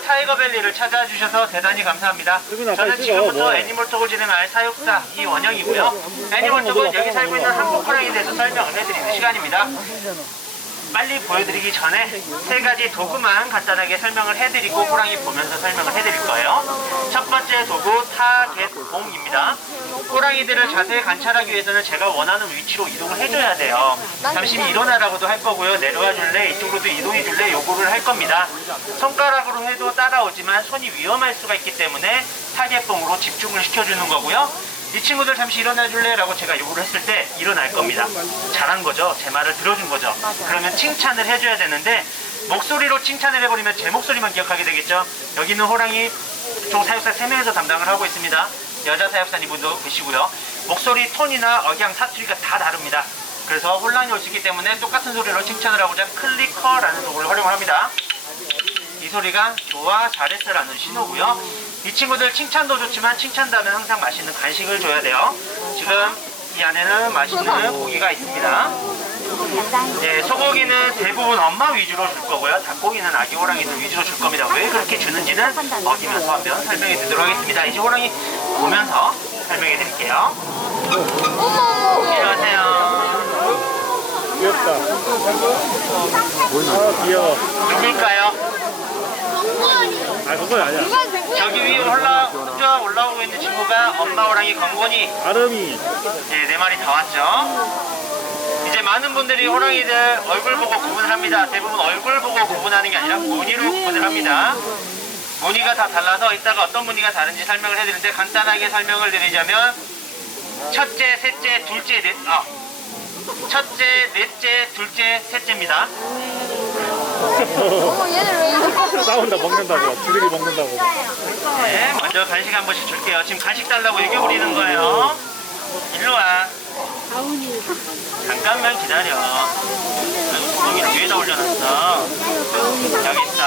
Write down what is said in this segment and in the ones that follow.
친구들 타이거밸리를 찾아주셔서 대단히 감사합니다. 저는 지금부터 애니멀톡을 진행할 사육사 이원영이고요. 애니멀톡은 여기 살고 있는 한국 호랑이에 대해서 설명을 해드리는 시간입니다. 빨리 보여드리기 전에 세 가지 도구만 간단하게 설명을 해드리고 호랑이 보면서 설명을 해드릴 거예요. 첫 번째 도구 타겟봉입니다. 호랑이들을 자세히 관찰하기 위해서는 제가 원하는 위치로 이동을 해줘야 돼요. 잠시 일어나라고도 할 거고요. 내려와 줄래? 이쪽으로도 이동해 줄래? 요구를 할 겁니다. 손가락으로 해도 따라오지만 손이 위험할 수가 있기 때문에 타겟봉으로 집중을 시켜주는 거고요. 이 친구들 잠시 일어나 줄래? 라고 제가 요구를 했을 때 일어날 겁니다. 잘한 거죠. 제 말을 들어준 거죠. 그러면 칭찬을 해줘야 되는데 목소리로 칭찬을 해버리면 제 목소리만 기억하게 되겠죠. 여기 있는 호랑이 총 사육사 3명에서 담당을 하고 있습니다. 여자 사육사님분도 계시고요. 목소리 톤이나 억양, 사투리가 다 다릅니다. 그래서 혼란이 올 수 있기 때문에 똑같은 소리로 칭찬을 하고자 클리커라는 도구를 활용을 합니다. 이 소리가 좋아, 잘했어 라는 신호고요. 이 친구들 칭찬도 좋지만 칭찬다면 항상 맛있는 간식을 줘야 돼요. 지금 이 안에는 맛있는 고기가 있습니다. 네, 소고기는 대부분 엄마 위주로 줄 거고요. 닭고기는 아기 호랑이들 위주로 줄 겁니다. 왜 그렇게 주는지는 먹이면서 한번 설명해 드리도록 하겠습니다. 이제 호랑이 보면서 설명해 드릴게요. 안녕하세요. 귀엽다. 아, 귀여워. 누굴까요? 아, 그건 아니야. 저기 위에 혼자 올라오고 있는 친구가 엄마 호랑이 건곤이. 아름이. 네, 4마리 다 왔죠. 이제 많은 분들이 호랑이들 얼굴 보고 구분을 합니다. 대부분 얼굴 보고 구분하는 게 아니라 무늬로 구분을 합니다. 무늬가 다 달라서 이따가 어떤 무늬가 다른지 설명을 해드리는데 간단하게 설명을 드리자면 첫째, 셋째, 둘째, 첫째, 넷째, 둘째, 셋째입니다. 얘들 왜 이렇게 싸운다, 먹는다고. 지들이 먹는다고. 네, 먼저 간식 한 번씩 줄게요. 지금 간식 달라고 얘기 부리는 거예요. 일로 와. 잠깐만 기다려. 소고기를 위에다 올려놨어. 여기 있어.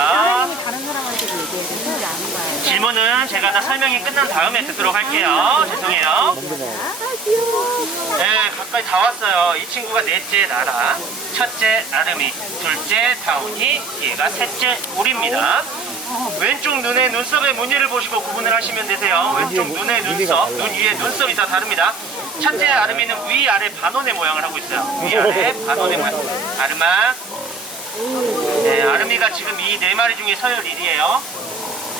질문은 제가 다 설명이 끝난 다음에 듣도록 할게요. 죄송해요. 네, 가까이 다 왔어요. 이 친구가 넷째 나라, 첫째 아름이, 둘째 다운이, 얘가 셋째 우리입니다. 왼쪽 눈에 눈썹의 무늬를 보시고 구분을 하시면 되세요. 왼쪽 눈에 눈썹, 눈 위에 눈썹이 다 다릅니다. 첫째 아름이는 위아래 반원의 모양을 하고 있어요. 위아래 반원의 모양. 아름아. 네, 아름이가 지금 이 4마리 중에 서열 1위에요.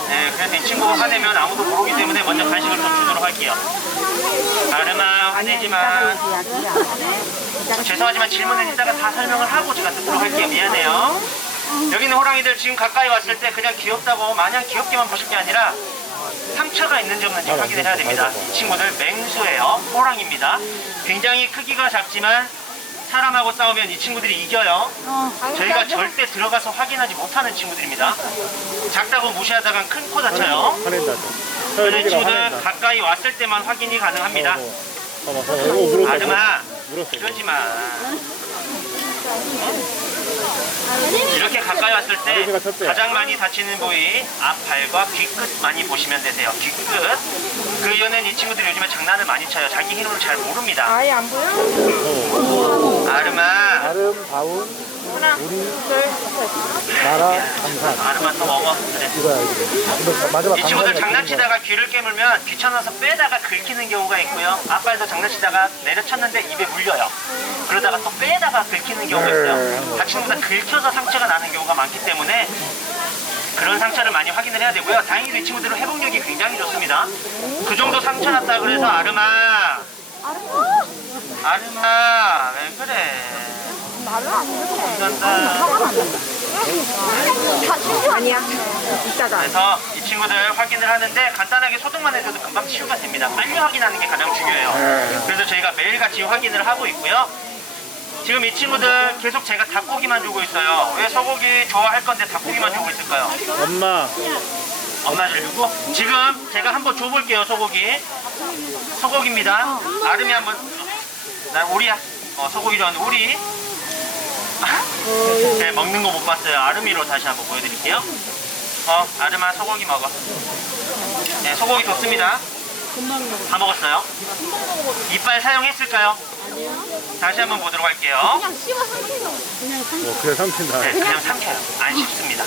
네, 그래서 이 친구가 화내면 아무도 모르기 때문에 먼저 간식을 좀 주도록 할게요. 아름아, 화내지 마. 죄송하지만 질문은 이따가 다 설명을 하고 제가 듣도록 할게요. 미안해요. 여기 있는 호랑이들 지금 가까이 왔을 때 그냥 귀엽다고 마냥 귀엽게만 보실 게 아니라 상처가 있는지 없는지 확인을 해야 됩니다. 이 친구들 맹수예요. 호랑이입니다. 굉장히 크기가 작지만 사람하고 싸우면 이 친구들이 이겨요. 저희가 절대 들어가서 확인하지 못하는 친구들입니다. 작다고 무시하다간 큰 코 다쳐요. 화낸다. 그래서 이 친구들 가까이 왔을 때만 확인이 가능합니다. 아름아, 그러지 마. 이렇게 가까이 왔을 때 가장 많이 다치는 부위 앞발과 귀끝 많이 보시면 되세요. 귀끝. 그 이유는 이 친구들이 요즘에 장난을 많이 쳐요. 자기 힘을 잘 모릅니다. 아예 안 보여? 아름아. 아름, 다운, 하나, 우리, 둘, 나라, 강산. 아름아 더 먹어. 그래. 이거야, 이거. 마지막 이 친구들 장난치다가 귀를 깨물면 귀찮아서 빼다가 긁히는 경우가 있고요. 아빠에서 장난치다가 내려쳤는데 입에 물려요. 그러다가 또 빼다가 긁히는 경우가 있어요. 다치는 것보다 긁혀서 상처가 나는 경우가 많기 때문에 그런 상처를 많이 확인을 해야 되고요. 다행히도 이 친구들은 회복력이 굉장히 좋습니다. 그 정도 상처 났다 그래서 아름아. 아름아 왜 그래. 나를 안 보여. 혼난다. 아니야. 이따가. 그래서 이 친구들 확인을 하는데 간단하게 소독만 해줘도 금방 치유가 됩니다. 빨리 확인하는 게 가장 중요해요. 그래서 저희가 매일같이 확인을 하고 있고요. 지금 이 친구들 계속 제가 닭고기만 주고 있어요. 왜 소고기 좋아할 건데 닭고기만 주고 있을까요? 엄마 주려고? 지금 제가 한번 줘볼게요. 소고기입니다. 아름이 한번. 나 우리야. 소고기 좋아하는 우리. 네, 먹는 거 못 봤어요. 아름이로 다시 한번 보여드릴게요. 아름아 소고기 먹어. 네, 소고기 좋습니다. 다 먹었어요? 이빨 사용했을까요? 다시 한번 보도록 할게요. 그냥 씹어 삼키는 거. 그래 삼킨다. 네, 그냥 삼켜요. 안 씹습니다.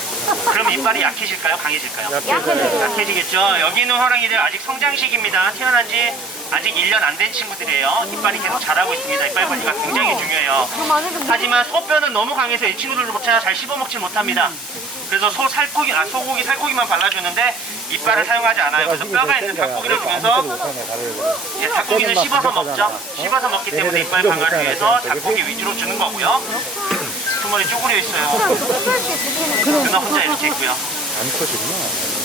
그럼 이빨이 약해질까요? 강해질까요? 약해서 약해지겠죠? 여기 있는 호랑이들 아직 성장 시기입니다. 태어난 지 아직 1년 안 된 친구들이에요. 이빨이 계속 자라고 있습니다. 이빨 관리가 굉장히 중요해요. 하지만 소뼈는 너무 강해서 이 친구들조차 잘 씹어먹지 못합니다. 그래서 소고기 살코기만 발라주는데 이빨을 사용하지 않아요. 그래서 뼈가 있는 닭고기를 주면서 이제 닭고기는 씹어서 먹죠. 씹어서 먹기 때문에 이빨 강화를 위해서 닭고기 위주로 주는 거고요. 두 마리 쪼그려 있어요. 누나 혼자 이렇게 있고요. 안 커지구나.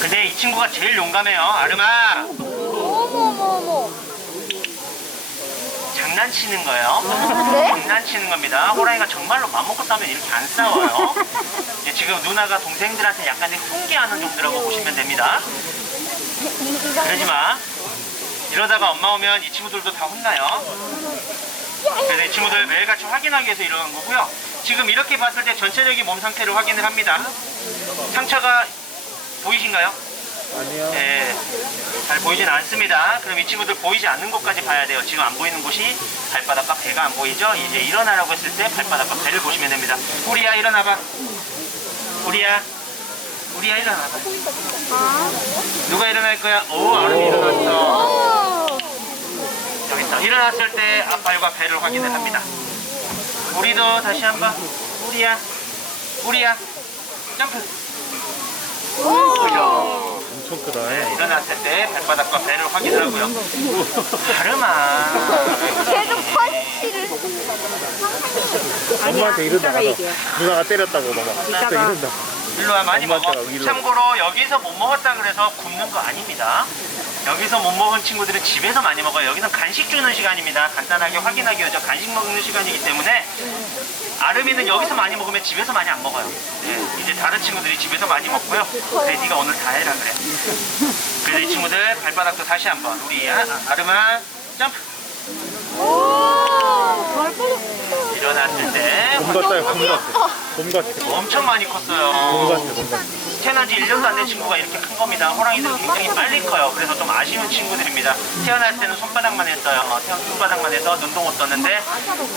근데 이 친구가 제일 용감해요. 아름아, 어머머머머. 장난치는 거예요. 네? 장난치는 겁니다. 호랑이가 정말로 맘먹고 싸우면 이렇게 안 싸워요. 예, 지금 누나가 동생들한테 약간의 훈계하는 정도라고 보시면 됩니다. 그러지 마. 이러다가 엄마 오면 이 친구들도 다 혼나요. 그래서 이 친구들 매일같이 확인하기 위해서 이러는 거고요. 지금 이렇게 봤을 때 전체적인 몸 상태를 확인을 합니다. 상처가 보이신가요? 아니요. 네, 잘 보이진 않습니다. 그럼 이 친구들 보이지 않는 곳까지 봐야 돼요. 지금 안 보이는 곳이 발바닥과 배가 안 보이죠? 이제 일어나라고 했을 때 발바닥과 배를 보시면 됩니다. 우리야 일어나봐. 우리야 일어나봐. 누가 일어날 거야? 오, 아름이 일어났어. 여기 있다. 일어났을 때 앞발과 배를 확인을 합니다. 우리도 다시 한번. 우리야 점프. 그죠? 엄청 크다. 네, 일어났을 때 발바닥과 배를 확인을 하고요. 아름아. 걔도 펀치를. 엄마한테 이런다 가서 누나가 때렸다고 봐봐. 진짜 이런다. 일로 와, 많이 먹어. 엄마한테가 일로. 참고로 여기서 못 먹었다 그래서 굶는 거 아닙니다. 여기서 못 먹은 친구들은 집에서 많이 먹어요. 여기는 간식 주는 시간입니다. 간단하게 확인하기 위해서 간식 먹는 시간이기 때문에 아름이는 여기서 많이 먹으면 집에서 많이 안 먹어요. 네, 이제 다른 친구들이 집에서 많이 먹고요. 그래, 네가 오늘 다 해라 그래. 그래서 이 친구들 발바닥도 다시 한번. 우리 아름아 점프. 일어났을 때 곰 같아요. 곰 같아. 곰 같아. 엄청 많이 곰 컸어요. 같아. 곰 같아. 태어난 지 1년도 안 된 친구가 이렇게 큰 겁니다. 호랑이들은 굉장히 빨리 커요. 그래서 좀 아쉬운 친구들입니다. 태어날 때는 손바닥만 했어요. 손바닥만 해서 눈도 못 떴는데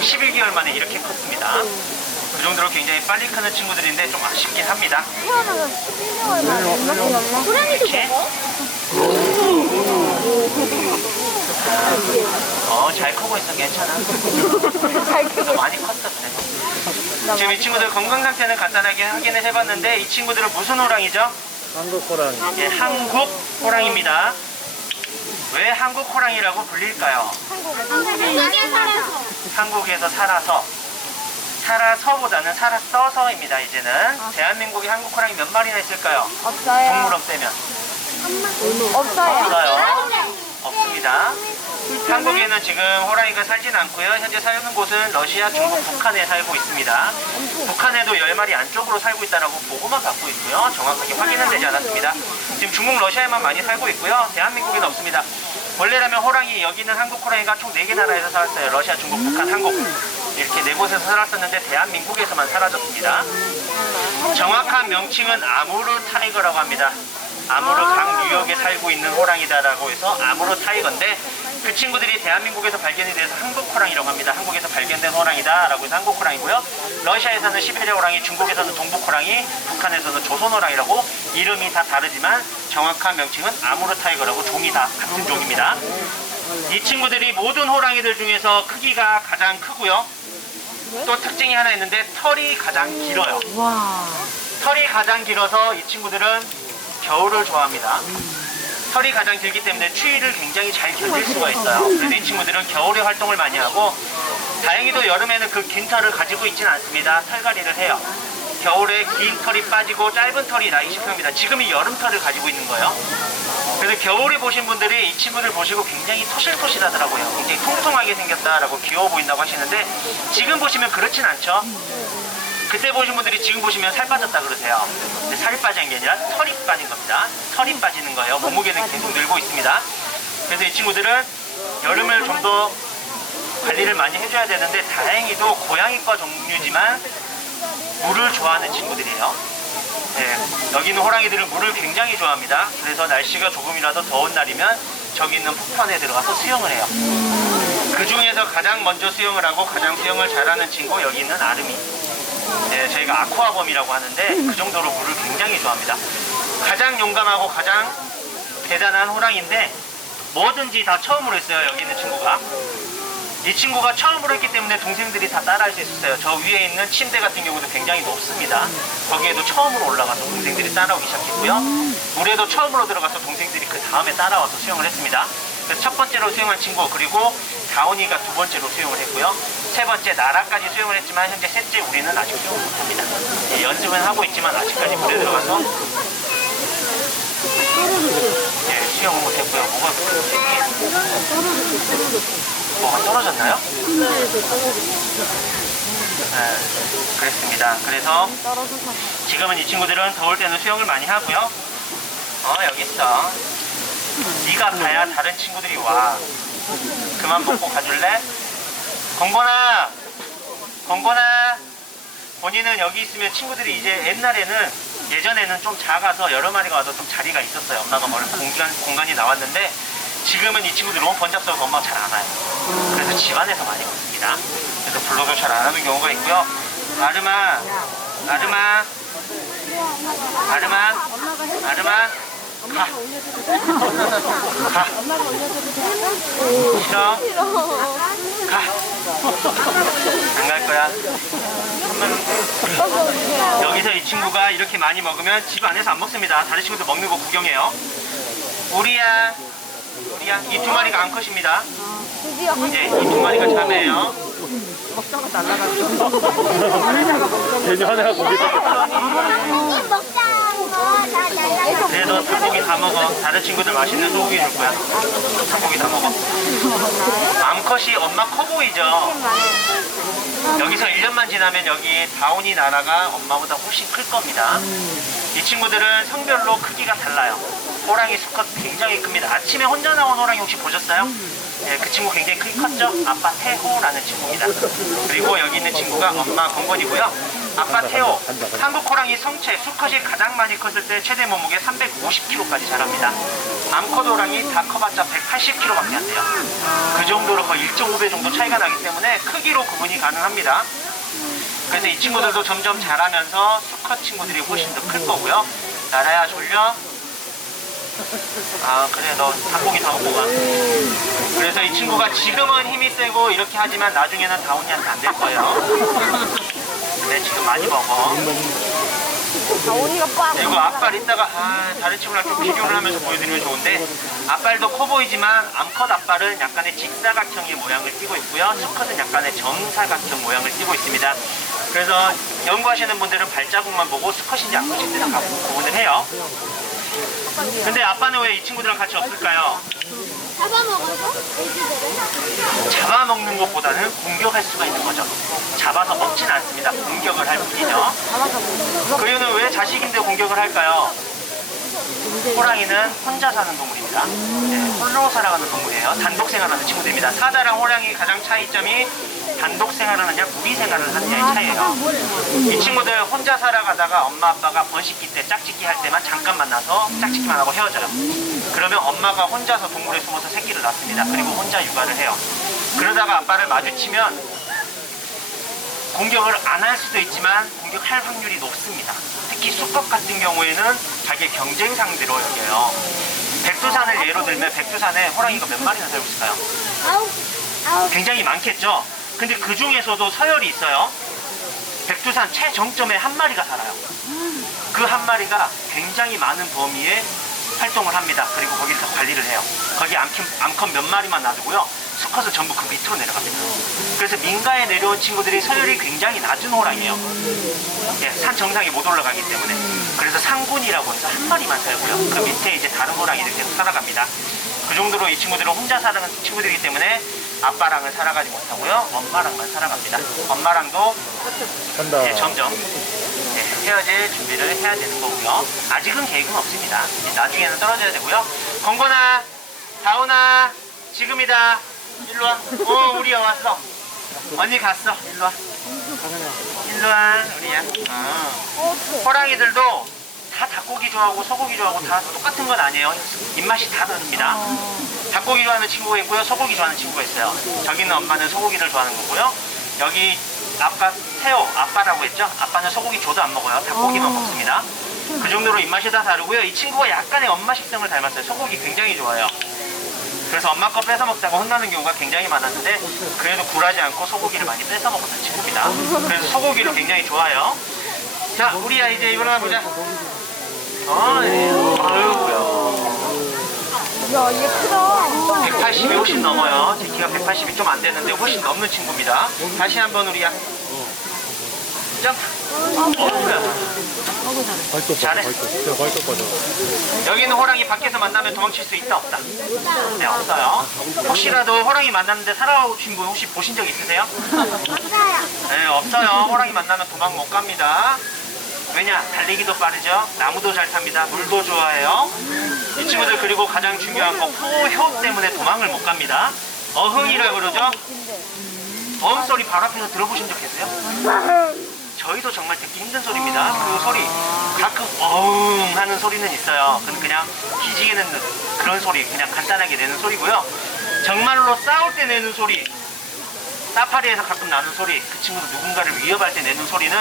11개월 만에 이렇게 컸습니다. 그 정도로 굉장히 빨리 크는 친구들인데 좀 아쉽긴 합니다. 태어나면 11개월 만에. 호랑이도 이렇게. 먹어? 잘 크고 있어. 괜찮아. 잘 크고. 많이 컸어. 그래. 지금 이 친구들 건강 상태는 간단하게 확인을 해봤는데 이 친구들은 무슨 호랑이죠? 한국 호랑이. 예, 한국 호랑이입니다. 왜 한국 호랑이라고 불릴까요? 한국에 살아서. 한국에서 살아서보다는 살았어서입니다. 이제는 대한민국에 한국 호랑이 몇 마리나 있을까요? 없어요. 동물원 빼면 없어요. 없어요. 없습니다. 한국에는 지금 호랑이가 살진 않고요. 현재 사는 곳은 러시아, 중국, 북한에 살고 있습니다. 북한에도 10마리 안쪽으로 살고 있다고 보고만 받고 있고요. 정확하게 확인은 되지 않았습니다. 지금 중국, 러시아에만 많이 살고 있고요. 대한민국에는 없습니다. 원래라면 호랑이, 여기는 한국 호랑이가 총 4개 나라에서 살았어요. 러시아, 중국, 북한, 한국. 이렇게 4곳에서 살았었는데 대한민국에서만 사라졌습니다. 정확한 명칭은 아무르 타이거라고 합니다. 아무르 강 유역에 살고 있는 호랑이다라고 해서 아무르 타이거인데 그 친구들이 대한민국에서 발견이 돼서 한국 호랑이라고 합니다. 한국에서 발견된 호랑이다라고 해서 한국 호랑이고요. 러시아에서는 시베리아 호랑이, 중국에서는 동북 호랑이, 북한에서는 조선 호랑이라고 이름이 다 다르지만 정확한 명칭은 아무르 타이거라고 종이 다 같은 종입니다. 이 친구들이 모든 호랑이들 중에서 크기가 가장 크고요. 또 특징이 하나 있는데 털이 가장 길어요. 털이 가장 길어서 이 친구들은 겨울을 좋아합니다. 털이 가장 길기 때문에 추위를 굉장히 잘 견딜 수가 있어요. 그래서 이 친구들은 겨울에 활동을 많이 하고 다행히도 여름에는 그 긴 털을 가지고 있지는 않습니다. 털갈이를 해요. 겨울에 긴 털이 빠지고 짧은 털이 나기 시작합니다. 지금이 여름 털을 가지고 있는 거예요. 그래서 겨울에 보신 분들이 이 친구들 보시고 굉장히 토실토실하더라고요. 굉장히 통통하게 생겼다라고 귀여워 보인다고 하시는데 지금 보시면 그렇진 않죠. 그때 보신 분들이 지금 보시면 살 빠졌다 그러세요. 근데 살이 빠진 게 아니라 털이 빠진 겁니다. 털이 빠지는 거예요. 몸무게는 계속 늘고 있습니다. 그래서 이 친구들은 여름을 좀 더 관리를 많이 해줘야 되는데 다행히도 고양이과 종류지만 물을 좋아하는 친구들이에요. 예, 여기 있는 호랑이들은 물을 굉장히 좋아합니다. 그래서 날씨가 조금이라도 더운 날이면 저기 있는 폭포안에 들어가서 수영을 해요. 그 중에서 가장 먼저 수영을 하고 가장 수영을 잘하는 친구 여기 있는 아름이. 예, 저희가 아쿠아범이라고 하는데 그 정도로 물을 굉장히 좋아합니다. 가장 용감하고 가장 대단한 호랑이인데 뭐든지 다 처음으로 했어요. 여기 있는 친구가. 이 친구가 처음으로 했기 때문에 동생들이 다 따라할 수 있었어요. 저 위에 있는 침대 같은 경우도 굉장히 높습니다. 거기에도 처음으로 올라가서 동생들이 따라오기 시작했고요. 물에도 처음으로 들어가서 동생들이 그 다음에 따라와서 수영을 했습니다. 그래서 첫 번째로 수영한 친구, 그리고 다운이가 두 번째로 수영을 했고요. 세 번째 나라까지 수영을 했지만 현재 셋째 우리는 아직 수영을 못합니다. 예, 연습은 하고 있지만 아직까지 물에 들어가서 예, 수영을 못했고요. 뭐가 떨어졌나요? 네, 그랬습니다. 그래서 지금은 이 친구들은 더울 때는 수영을 많이 하고요. 여기 있어. 네가 가야 다른 친구들이 와. 그만 먹고 가줄래? 건건아, 건건아. 본인은 여기 있으면 친구들이 이제 예전에는 좀 작아서 여러 마리가 와도 좀 자리가 있었어요. 엄마가 뭘 공간이 나왔는데 지금은 이 친구들 너무 번잡해서 엄마가 잘 안 와요. 그래서 집안에서 많이 먹습니다. 그래서 불러도 잘 안 하는 경우가 있고요. 아름아, 아름아, 아름아, 아름아, 가. 가. 싫어? 가. 안 갈 거야. 여기서 이 친구가 이렇게 많이 먹으면 집 안에서 안 먹습니다. 다른 친구들 먹는 거 구경해요. 우리야, 우리야. 이 두 마리가 암컷입니다. 네, 이 두 마리가 자매예요. 괜히 하나가 고기 그래도 닭고기 다 먹어. 다른 친구들 맛있는 소고기 줄 거야. 닭고기 다 먹어. 암컷이 엄마 커 보이죠? 여기서 1년만 지나면 여기 다운이 나라가 엄마보다 훨씬 클 겁니다. 이 친구들은 성별로 크기가 달라요. 호랑이 수컷 굉장히 큽니다. 아침에 혼자 나온 호랑이 혹시 보셨어요? 네, 그 친구 굉장히 크게 컸죠? 아빠 태호라는 친구입니다. 그리고 여기 있는 친구가 엄마 건건이고요. 아빠 태호, 한국 호랑이 성체, 수컷이 가장 많이 컸을 때 최대 몸무게 350kg까지 자랍니다. 암컷 호랑이 다 커봤자 180kg밖에 안 돼요. 그 정도로 거의 1.5배 정도 차이가 나기 때문에 크기로 구분이 가능합니다. 그래서 이 친구들도 점점 자라면서 수컷 친구들이 훨씬 더 클 거고요. 나라야 졸려? 아 그래 너 닭고기 다 먹고 가. 그래서 이 친구가 지금은 힘이 세고 이렇게 하지만 나중에는 다운이한테 안 될 거예요. 근데 지금 많이 먹어. 그리고 앞발 이따가 다른 친구랑 좀 비교를 하면서 보여드리면 좋은데 앞발도 커 보이지만 암컷 앞발은 약간의 직사각형의 모양을 띠고 있고요. 수컷은 약간의 정사각형 모양을 띠고 있습니다. 그래서 연구하시는 분들은 발자국만 보고 수컷인지 암컷인지 다 구분을 해요. 근데 아빠는 왜 이 친구들이랑 같이 없을까요? 잡아먹어서? 잡아먹는 것보다는 공격할 수가 있는 거죠. 잡아서 먹진 않습니다. 공격을 할 뿐이죠. 그 이유는 왜 자식인데 공격을 할까요? 호랑이는 혼자 사는 동물입니다. 네, 홀로 살아가는 동물이에요. 단독 생활하는 친구들입니다. 사자랑 호랑이 가장 차이점이 단독 생활을 하냐 무리 생활을 하느냐의 차이예요. 이 친구들 혼자 살아가다가 엄마 아빠가 번식기 때 짝짓기 할 때만 잠깐 만나서 짝짓기만 하고 헤어져요. 그러면 엄마가 혼자서 동굴에 숨어서 새끼를 낳습니다. 그리고 혼자 육아를 해요. 그러다가 아빠를 마주치면 공격을 안 할 수도 있지만 공격할 확률이 높습니다. 특히 수컷 같은 경우에는 자기 경쟁 상대로 여겨요. 백두산을 예로 들면 백두산에 호랑이가 몇 마리나 살고 있을까요? 굉장히 많겠죠? 근데 그 중에서도 서열이 있어요. 백두산 최정점에 한 마리가 살아요. 그 한 마리가 굉장히 많은 범위에 활동을 합니다. 그리고 거기서 관리를 해요. 거기 암컷 몇 마리만 놔두고요. 수컷은 전부 그 밑으로 내려갑니다. 그래서 민가에 내려온 친구들이 서열이 굉장히 낮은 호랑이에요. 예, 산 정상에 못 올라가기 때문에. 그래서 상군이라고 해서 한 마리만 살고요. 그 밑에 이제 다른 호랑이들 계속 살아갑니다. 그 정도로 이 친구들은 혼자 살아가는 친구들이기 때문에 아빠랑은 살아가지 못하고요. 엄마랑만 살아갑니다. 엄마랑도 예, 점점 헤어질 준비를 해야 되는 거고요. 아직은 계획은 없습니다. 나중에는 떨어져야 되고요. 건건아, 다운아, 지금이다. 일로 와. 우리야 왔어. 언니 갔어. 일로 와. 일로 와, 우리야. 호랑이들도 다 닭고기 좋아하고 소고기 좋아하고 다 똑같은 건 아니에요. 입맛이 다 다릅니다. 닭고기 좋아하는 친구가 있고요. 소고기 좋아하는 친구가 있어요. 저기 있는 엄마는 소고기를 좋아하는 거고요. 여기 아빠, 태호, 아빠라고 했죠? 아빠는 소고기 줘도 안 먹어요. 닭고기만 먹습니다. 그 정도로 입맛이 다 다르고요. 이 친구가 약간의 엄마 식성을 닮았어요. 소고기 굉장히 좋아해요. 그래서 엄마 거 뺏어 먹다가 혼나는 경우가 굉장히 많았는데 그래도 굴하지 않고 소고기를 많이 뺏어 먹었던 친구입니다. 그래서 소고기를 굉장히 좋아해요. 자, 우리야 이제 일어나 보자. 아이고야. 야, 얘 크다. 180이 훨씬 넘어요. 제 키가 180이 좀 안 되는데 훨씬 넘는 친구입니다. 다시 한번 우리야. 점프. 발톱 잘해. 발톱 빠져. 여기 있는 호랑이 밖에서 만나면 도망칠 수 있다 없다? 네, 없어요. 혹시라도 호랑이 만났는데 살아오신 분 혹시 보신 적 있으세요? 없어요. 네, 없어요. 호랑이 만나면 도망 못 갑니다. 왜냐? 달리기도 빠르죠. 나무도 잘 탑니다. 물도 좋아해요. 이 친구들 그리고 가장 중요한 거 포효 때문에 도망을 못 갑니다. 어흥이라고 그러죠. 어흥 소리 바로 앞에서 들어보신 적 계세요? 저희도 정말 듣기 힘든 소리입니다. 그 소리 가끔 어흥 하는 소리는 있어요. 그건 그냥 기지개 내는 그런 소리, 그냥 간단하게 내는 소리고요. 정말로 싸울 때 내는 소리, 사파리에서 가끔 나는 소리, 그 친구도 누군가를 위협할 때 내는 소리는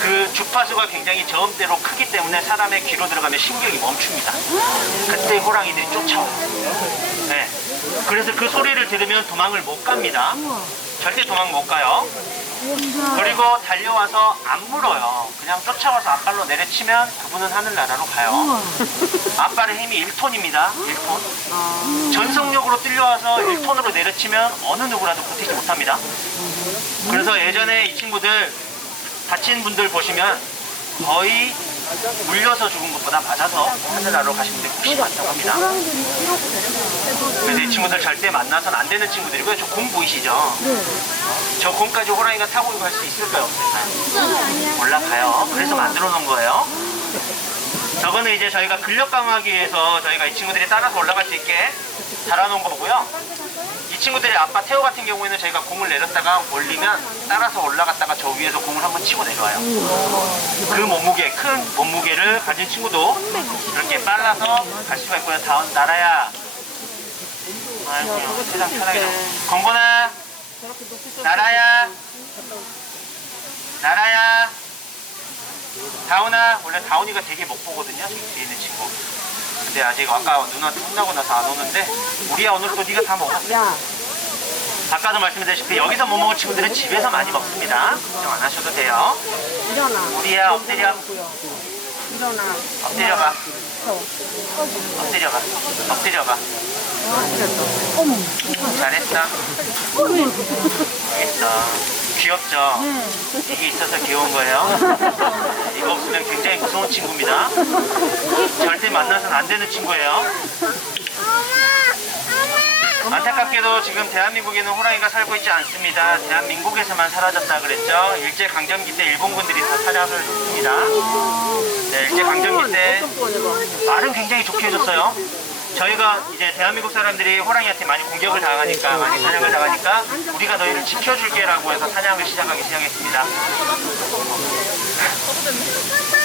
그 주파수가 굉장히 저음대로 크기 때문에 사람의 귀로 들어가면 신경이 멈춥니다. 그때 호랑이들이 쫓아와요. 네. 그래서 그 소리를 들으면 도망을 못 갑니다. 절대 도망 못 가요. 그리고 달려와서 안 물어요. 그냥 쫓아와서 앞발로 내려치면 그분은 하늘나라로 가요. 앞발의 힘이 1톤입니다. 1톤. 전속력으로 끌려와서 1톤으로 내려치면 어느 누구라도 버티지 못합니다. 그래서 예전에 이 친구들 다친 분들 보시면 거의 물려서 죽은 것보다 맞아서 하늘나라로 가신 분들이 훨씬 많다고 합니다. 그래서 이 친구들 절대 만나서는 안 되는 친구들이고요. 저 공 보이시죠? 저 공까지 호랑이가 타고 갈 수 있을까요? 없을까요? 올라가요. 그래서 만들어 놓은 거예요. 저거는 이제 저희가 근력 강화하기 위해서 저희가 이 친구들이 따라서 올라갈 수 있게 달아놓은 거고요. 이 친구들의 아빠 태호 같은 경우에는 저희가 공을 내렸다가 올리면 따라서 올라갔다가 저 위에서 공을 한번 치고 내려와요. 그 몸무게, 큰 몸무게를 가진 친구도 이렇게 빨라서 갈 수가 있고요. 다음 나라야. 아이고, 세상 편하게. 건곤아. 나라야. 나라야. 다운아. 원래 다운이가 되게 못 보거든요. 저기 뒤에 있는 친구. 근데 아직 아까 누나한테 혼나고 나서 안 오는데 우리야 오늘 또 네가 다 먹었어. 아까도 말씀드렸다시피 여기서 못 먹을 친구들은 집에서 많이 먹습니다. 걱정 안 하셔도 돼요. 일어나. 우리야 엎드려. 일어나. 엎드려봐. 엎드려봐. 엎드려봐. 잘했어. 알겠어. 귀엽죠? 이게 있어서 귀여운 거예요. 이거 없으면 굉장히 무서운 친구입니다. 절대 만나서는 안 되는 친구예요. 안타깝게도 지금 대한민국에는 호랑이가 살고 있지 않습니다. 대한민국에서만 사라졌다 그랬죠. 일제강점기 때 일본군들이 다 사냥을 했습니다. 네, 일제강점기 때 말은 굉장히 좋게 해줬어요. 저희가 이제 대한민국 사람들이 호랑이한테 많이 공격을 당하니까, 많이 사냥을 당하니까 우리가 너희를 지켜줄게 라고 해서 사냥을 시작하기 시작했습니다.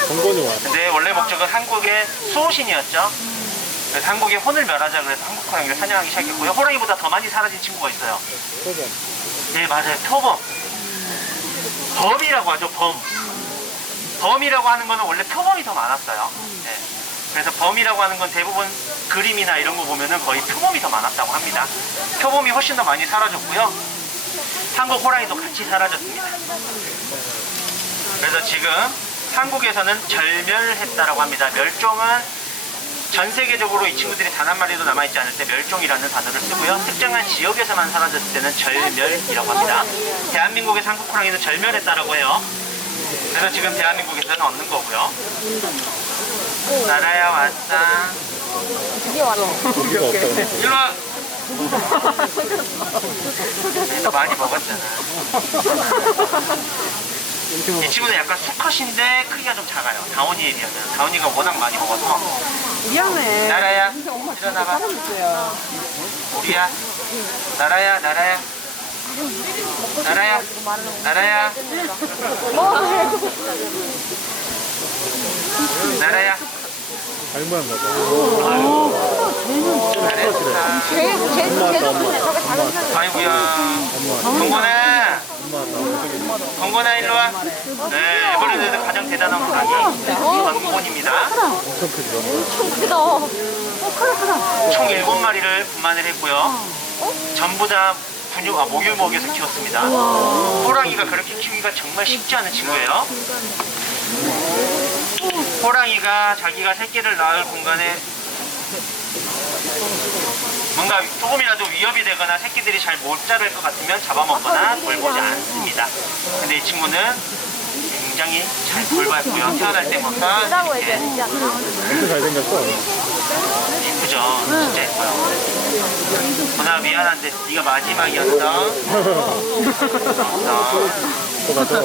건곤이 와. 근데 원래 목적은 한국의 수호신이었죠. 그래서 한국의 혼을 멸하자 그래서 한국 호랑이를 사냥하기 시작했고요. 호랑이보다 더 많이 사라진 친구가 있어요. 표범. 네, 맞아요. 표범. 범이라고 하죠, 범. 범이라고 하는 거는 원래 표범이 더 많았어요. 네. 그래서 범이라고 하는 건 대부분 그림이나 이런 거 보면은 거의 표범이 더 많았다고 합니다. 표범이 훨씬 더 많이 사라졌고요. 한국 호랑이도 같이 사라졌습니다. 그래서 지금 한국에서는 절멸했다라고 합니다. 멸종은 전 세계적으로 이 친구들이 단 한 마리도 남아있지 않을 때 멸종이라는 단어를 쓰고요. 특정한 지역에서만 사라졌을 때는 절멸이라고 합니다. 대한민국의 한국 호랑이는 절멸했다라고 해요. 그래서 지금 대한민국에서는 없는 거고요. 나라야 왔어. 고기가 없다. 일로 와. 너 많이 먹었잖아. 이 친구는 약간 수컷인데 크기가 좀 작아요. 다운이에 비하면. 다운이가 워낙 많이 먹어서. 미안해. 나라야, 엄마 일어나봐. 사람 있어요. 우리야. 나라야, 나라야. 나라야, 나라야, 나라야. 할머니 같아. 잘했다. 아이고야. 동건아, 동건아 일로 와. 네, 에버랜드에서 가장 대단한 호랑이 건곤입니다. 엄청 크죠? 크다. 총 7마리를 분만을 했고요. 전부 다 목유목에서 키웠습니다. 호랑이가 그렇게 키우기가 정말 쉽지 않은 친구예요. 호랑이가 자기가 새끼를 낳을 공간에 뭔가 조금이라도 위협이 되거나 새끼들이 잘 못 자랄 것 같으면 잡아먹거나 돌보지 않습니다. 근데 이 친구는 굉장히 잘 돌봤고요. 태어날 때부터 이렇게 진짜 잘생겼어. 이쁘죠? 진짜 예뻐요. 누나 미안한데 네가 마지막이었어. 맞아.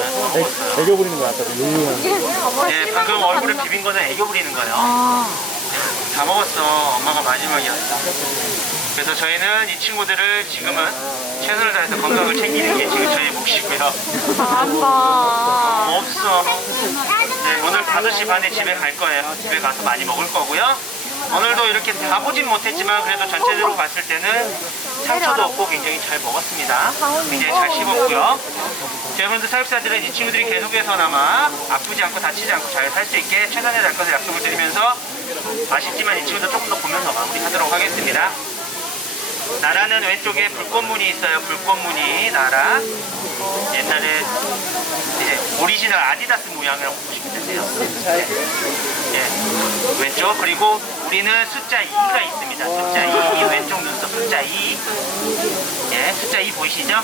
애교 부리는 거 같아. 유유한. 네, 방금 얼굴에 비빈 거는 애교 부리는 거예요. 다 먹었어. 엄마가 마지막이었어. 그래서 저희는 이 친구들을 지금은 최선을 다해서 건강을 챙기는 게 지금 저희 몫이고요. 없어. 네, 오늘 5시 반에 집에 갈 거예요. 집에 가서 많이 먹을 거고요. 오늘도 이렇게 다 보진 못했지만 그래도 전체적으로 봤을 때는 상처도 없고 굉장히 잘 먹었습니다. 굉장히 잘 씹었고요. 여러분들 사육사들은 이 친구들이 계속해서나마 아프지 않고 다치지 않고 잘 살 수 있게 최선의 날 것을 약속을 드리면서 아쉽지만 이 친구들 조금 더 보면서 마무리하도록 하겠습니다. 나라는 왼쪽에 불꽃무늬 있어요. 불꽃무늬 나라. 옛날에 이제 오리지널 아디다스 모양이라고 보시면 되세요. 네. 예. 왼쪽. 그리고 우리는 숫자 2가 있습니다. 숫자 2. 왼쪽 눈썹 숫자 2. 예, 숫자 2 보이시죠?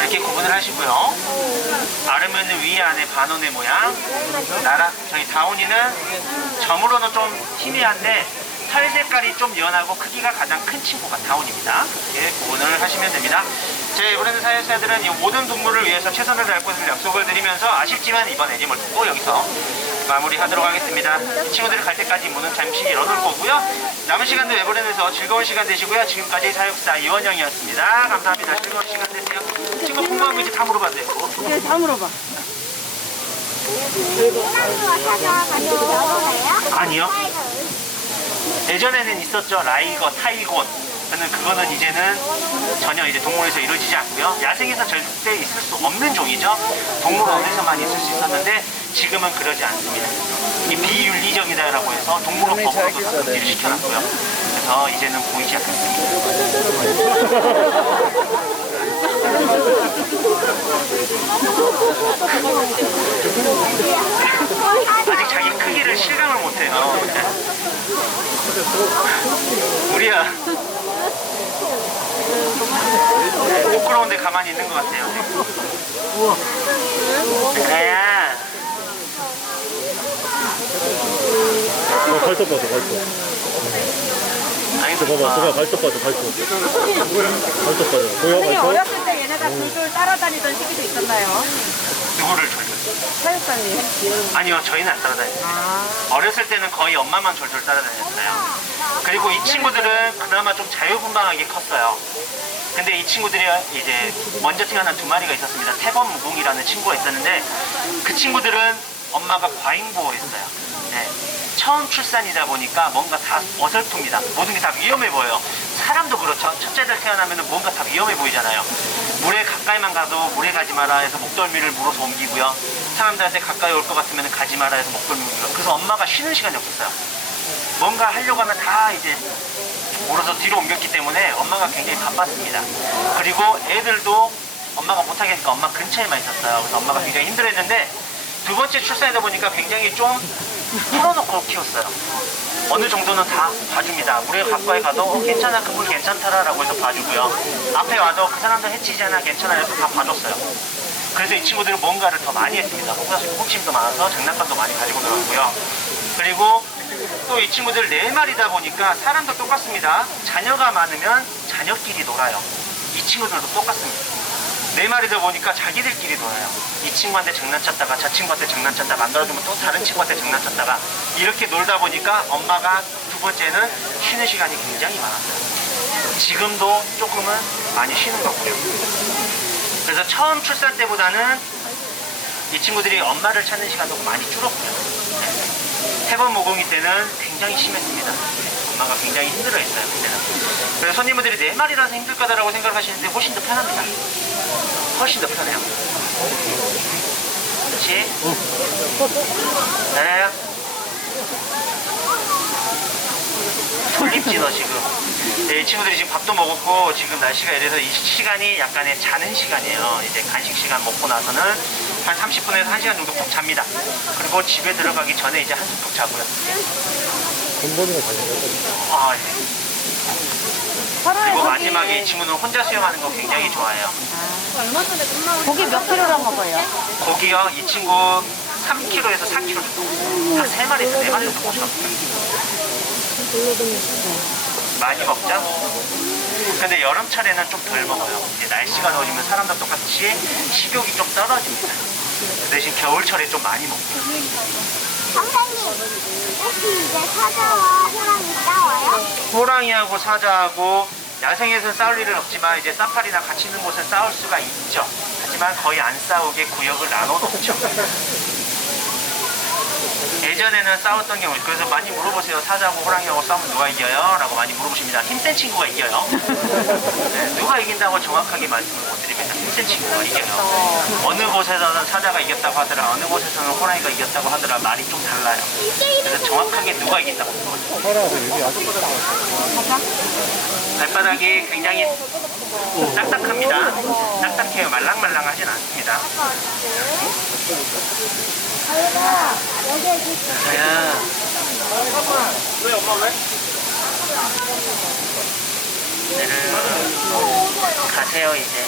이렇게 구분을 하시고요. 아르면은 위에 안에 반원의 모양. 나라, 저희 다운이는 점으로는 좀 희미한데 털 색깔이 좀 연하고 크기가 가장 큰 친구가 다운입니다. 이렇게 구분을 하시면 됩니다. 제 에버랜드 사육사들은 이 모든 동물을 위해서 최선을 다할 것을 약속을 드리면서 아쉽지만 이번 애니멀 듣고 여기서 마무리하도록 하겠습니다. 이 친구들이 갈 때까지 문은 잠시 열어놓을 거고요. 남은 시간도 에버랜드에서 즐거운 시간 되시고요. 지금까지 사육사 이원영이었습니다. 감사합니다. 즐거운 시간 되세요. 친구 궁금한 거 이제 다 물어봐도 돼요. 네, 다 물어봐. 아니요. 예전에는 있었죠. 라이거, 타이곤. 저는 그거는 이제는 전혀 이제 동물원에서 이루어지지 않고요. 야생에서 절대 있을 수 없는 종이죠. 동물원에서만 있을 수 있었는데 지금은 그러지 않습니다. 이 비윤리적이다라고 해서 동물원 법으로도 다 금지를 시켜놨고요. 그래서 이제는 보이지 않습니다. 아직 자기 크기를 실감을 못해요. 우리야 부끄러운데 가만히 있는 것 같아요. 가야 발톱 봐줘, 발톱. 아이고 봐봐, 저거 발톱 봐줘, 발톱. 발톱 봐줘. 보여, 선생님 발톱? 어렸을 때 얘네가 줄줄 따라다니던 시기도 있었나요? 누구를 졸졸? 사육사님. 아니요, 저희는 안 따라다녔어요. 어렸을 때는 거의 엄마만 졸졸 따라다녔어요. 그리고 이 친구들은 그나마 좀 자유분방하게 컸어요. 근데 이 친구들이 이제 먼저 태어난 2마리가 있었습니다. 태범무궁이라는 친구가 있었는데 그 친구들은 엄마가 과잉보호했어요. 네. 처음 출산이다 보니까 뭔가 다 어설픕니다. 모든 게 다 위험해 보여요. 사람도 그렇죠. 첫째들 태어나면 뭔가 다 위험해 보이잖아요. 물에 가까이만 가도 물에 가지 마라 해서 목덜미를 물어서 옮기고요. 사람들한테 가까이 올 것 같으면 가지 마라 해서 목덜미 옮기고요. 그래서 엄마가 쉬는 시간이 없었어요. 뭔가 하려고 하면 다 이제 물어서 뒤로 옮겼기 때문에 엄마가 굉장히 바빴습니다. 그리고 애들도 엄마가 못하겠으니까 엄마 근처에만 있었어요. 그래서 엄마가 굉장히 힘들어했는데 2번째 출산하다 보니까 굉장히 좀 풀어놓고 키웠어요. 어느 정도는 다 봐줍니다. 물에 가까이 가도 괜찮아, 그 물 괜찮더라 라고 해서 봐주고요. 앞에 와도 그 사람들 해치잖아, 괜찮아 해서 다 봐줬어요. 그래서 이 친구들은 뭔가를 더 많이 했습니다. 호기심도 많아서 장난감도 많이 가지고 놀았고요. 그리고 또 이 친구들 4마리다 보니까 사람도 똑같습니다. 자녀가 많으면 자녀끼리 놀아요. 이 친구들도 똑같습니다. 4마리다 보니까 자기들끼리 놀아요. 이 친구한테 장난쳤다가 저 친구한테 장난쳤다가 만들어주면 또 다른 친구한테 장난쳤다가 이렇게 놀다 보니까 엄마가 2번째는 쉬는 시간이 굉장히 많았어요. 지금도 조금은 많이 쉬는 것 같고요. 그래서 처음 출산 때보다는 이 친구들이 엄마를 찾는 시간도 많이 줄었고요. 세 번 모공이 때는 굉장히 심했습니다. 엄마가 굉장히 힘들어했어요, 그때는. 그래서 손님분들이 4마리라서 힘들 거다라고 생각을 하시는데 훨씬 더 편합니다. 훨씬 더 편해요. 그렇지? 네. 졸립지 너 지금. 네, 이 친구들이 지금 밥도 먹었고 지금 날씨가 이래서 이 시간이 약간의 자는 시간이에요. 이제 간식 시간 먹고 나서는 한 30분에서 1시간 정도 푹 잡니다. 그리고 집에 들어가기 전에 이제 한숨 푹 자고요. 근본이가 달려요. 아, 예. 그리고 마지막에 이 친구는 혼자 수영하는 거 굉장히 좋아해요. 고기 몇 킬로랑 먹어요? 고기요, 이 친구 3kg에서 4kg 정도. 한 3마리에서 4마리 정도 먹어요. 많이 먹죠? 근데 여름철에는 좀 덜 먹어요. 이제 날씨가 더워지면 사람과 똑같이 식욕이 좀 떨어집니다. 그 대신 겨울철에 좀 많이 먹고요. 선생님, 혹시 이제 사자와 호랑이 싸워요? 호랑이하고 사자하고 야생에서 싸울 일은 없지만 이제 사파리나 같이 있는 곳은 싸울 수가 있죠. 하지만 거의 안 싸우게 구역을 나눠놓죠. 예전에는 싸웠던 경우, 그래서 많이 물어보세요. 사자하고 호랑이하고 싸우면 누가 이겨요? 라고 많이 물어보십니다. 힘센 친구가 이겨요. 네, 누가 이긴다고 정확하게 말씀을 못 드립니다. 힘센 친구가 이겨요. 어느 곳에서는 사자가 이겼다고 하더라, 어느 곳에서는 호랑이가 이겼다고 하더라, 말이 좀 달라요. 그래서 정확하게 누가 이긴다고 살아서 여기 아직 발바닥이 굉장히 딱딱합니다. 딱딱해요. 말랑말랑하진 않습니다. 자야. 왜 엄마 왜? 가세요 이제.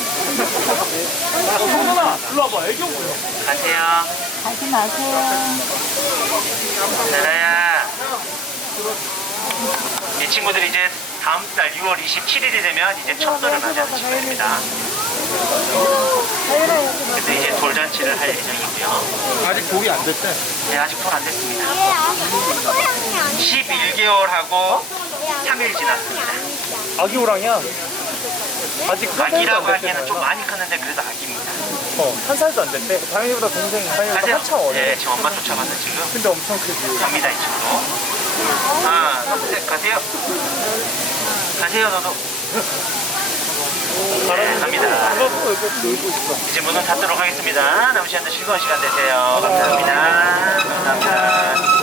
성준아 일로 와봐. 애교 보여. 가세요. 가지 마세요. 자라야. 이 친구들이 이제 다음 달 6월 27일이 되면 이제 첩도를 맞이하는 친구들입니다. 그때 이제 돌잔치를 할 예정이고요. 아직 독이 안 됐대. 네, 아직 돌 안 됐습니다. 얘 아직 호랑이 아니야. 11개월하고 3일 지났습니다. 아기 호랑이야. 아직 아기라고 하기에는 좀 많이 컸는데 그래도 아기입니다. 한 살도 안 됐대. 다행히보다 동생 다행히보다 가세요. 한참 어려. 네, 지금 엄마 쫓아갔네 지금. 근데 엄청 크지. 갑니다 이 친구. 하나, 둘, 셋, 가세요. 가세요 너도. 네, 갑니다. 그거 이렇게 놀고 있어. 이제 문을 닫도록 하겠습니다. 남은 시간도 즐거운 시간 되세요. 감사합니다. 감사합니다.